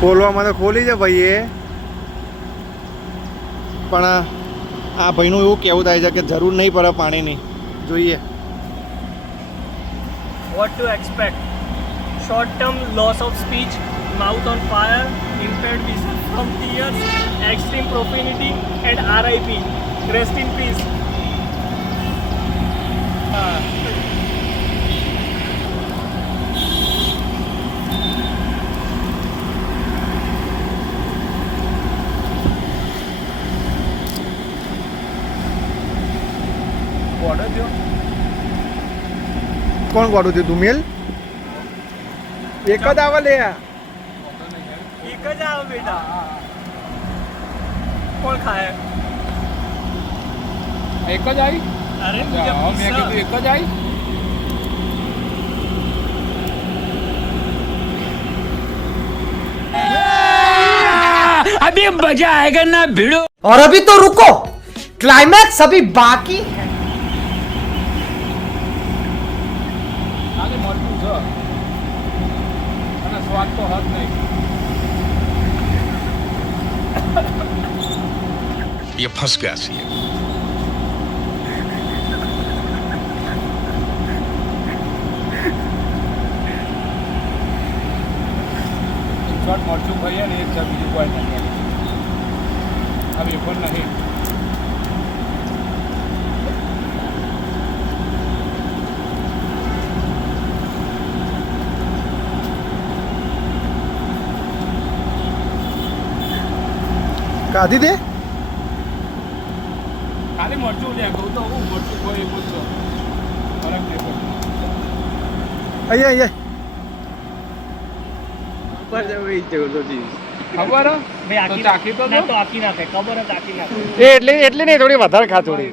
ખોલવામાં તો ખોલી છે ભાઈએ, પણ આ ભાઈનું એવું કેવું થાય છે કે જરૂર નહીં પડે પાણીની. જોઈએ What to expect? Short-term loss of speech, mouth on fire, impaired vision from tears, extreme profanity, and RIP. Rest in peace. કોણ ગોડું થયું? ધુમેલ એક જ આવે લે. એક જ આવે બેટા. કોણ ખાય? એક જ આવી. અરે મેં કીધું એક જ આવી. अभी मजा आएगा ना भिड़ो। और अभी तो रुको, क्लाइमैक्स अभी बाकी है। આજે મળતું છે અને સ્વાદ તો હદ નહીં. ये फंस गया सी શોર્ટ મરચું ખાઈએ ને એક છે, બીજું કોઈ નથી. હવે એ પણ નહીં. કાઢી દે. ખાલી મરચું લે કહું તો હું મરચું કોઈ એવું જ ફરક નહીં પડતો. અહીંયા ખબર હે? ભાઈ તો આખી ચાખી તો ના દો. તો આખી નાખે. ખબર જ આખી નાખે. એટલે નહીં, થોડી વધારે ખા થોડી.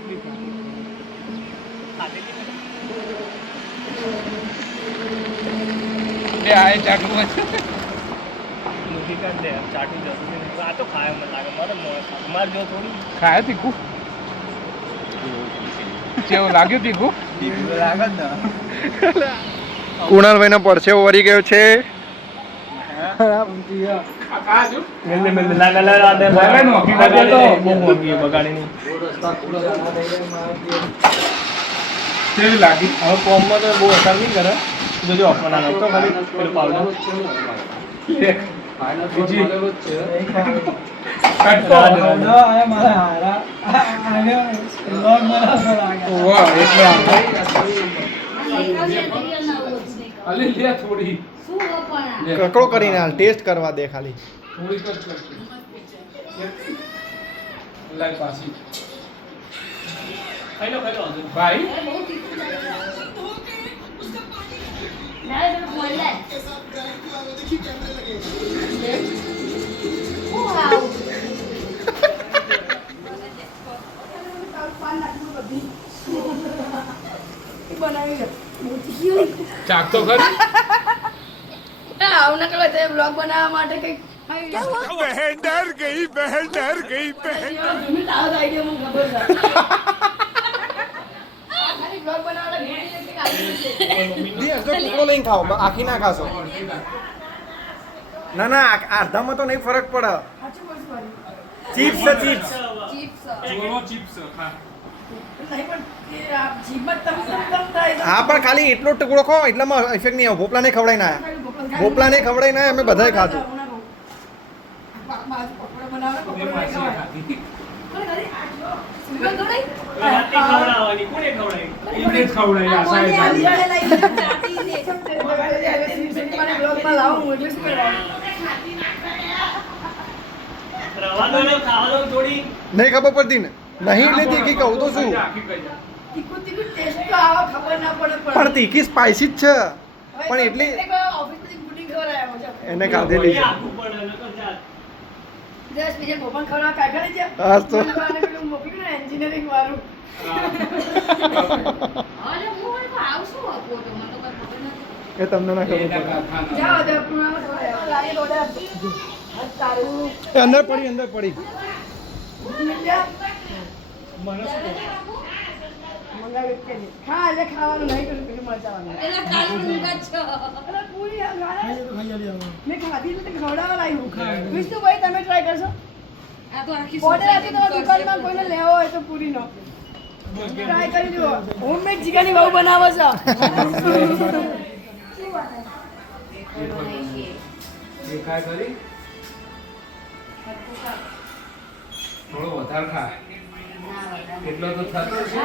લે આ એ ચાખવું છે. મૂકી કર દે. ચાટું જતું નહીં. આ તો ખાય મને લાગે. મારે જો થોડી ખાય તીખું કેવું લાગ્યું? તીખું કુણાલભાઈનો પરસેવો વળી ગયો છે. મેલે લાગા દે. લાગે નોખી બગાડી તો. દે. બહુ મોંઘી બગાડી નહીં. કેવી લાગી? હવે કોમમાં તો બહુ અસર નહીં કરે. જોજો અપના નાખતો ખાલી પેલું પાવડર. બીજી વાહ, એટલે અલી લે થોડી. કકડો કરીને હાલ ટેસ્ટ કરવા દે ખાલી. થોડી કર લાઈ પાછી ખાઈ લો. ભાઈ ચાક તો ખરી. આવું ના કરવા તે બ્લોગ બનાવવા માટે કઈ बहन डर गई, बहन डर गई, बहन। બ્લોગ બનાવવા ટુકડો લઈને ખાઓ, આખી ના ખાશો. ના અડધામાં તો નહીં ફરક પડે. ચિપ્સ છે, ચિપ્સ. ચોરો ચિપ્સ ખા. હા પણ ખાલી એટલો ટુકડો ખો એટલામાં ઇફેક્ટ નહીં આવે. ભોપલા ને ખવડાવી ના ભોપલા ને ખવડાવી ના અમે બધાએ ખાધું. મેં માસી ખાધી. એને જ ખવડાવી આ સાહેબ. નહીં ખબર પડતી ને. નહીં એટલે તીખી કહું તો શું, પણ તીખી સ્પાઇસી જ છે. પણ એટલી એને ખાધેલી છે. હા તો એન્જિનિયરિંગ વાળું એ તમને ના ખબર એના પડે કારખાના. જાઓ તો પૂર્ણ લાગે તો order આપજો. હા, તારું એ અંદર પડી મિલ્યા મંગાવી કે નહીં. ખા એટલે ખાવાનું નહીં કર્યું પેલું મરચાવાનું. અરે પૂરી આ મેં ખાધી તો તે ખવડાવવા લાવી વિષ્ણુભાઈ તમે ટ્રાય કરશો ઓર્ડર આપી તો દુકાનમાં કોઈને લેવો હોય તો પૂરીનો ટ્રાય કરી જુઓ હોમમેડ ચિકનની બહુ બનાવો છો દેખાય ખરી? થોડો વધારે ખા એટલો તો થતો છે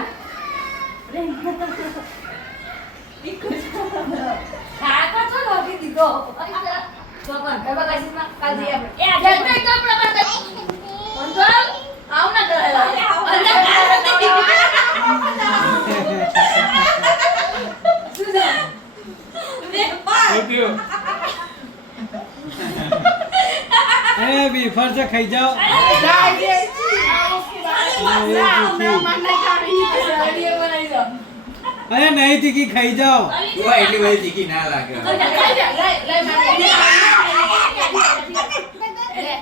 શું થયું? વેફર છે ખાઈ જાઓ અરે નહીં તીખી ખાઈ જાઓ એટલી બધી તીખી ના લાગે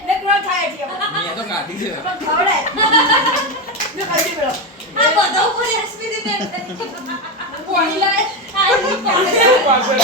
મેં તો કાઢી છે પાછળ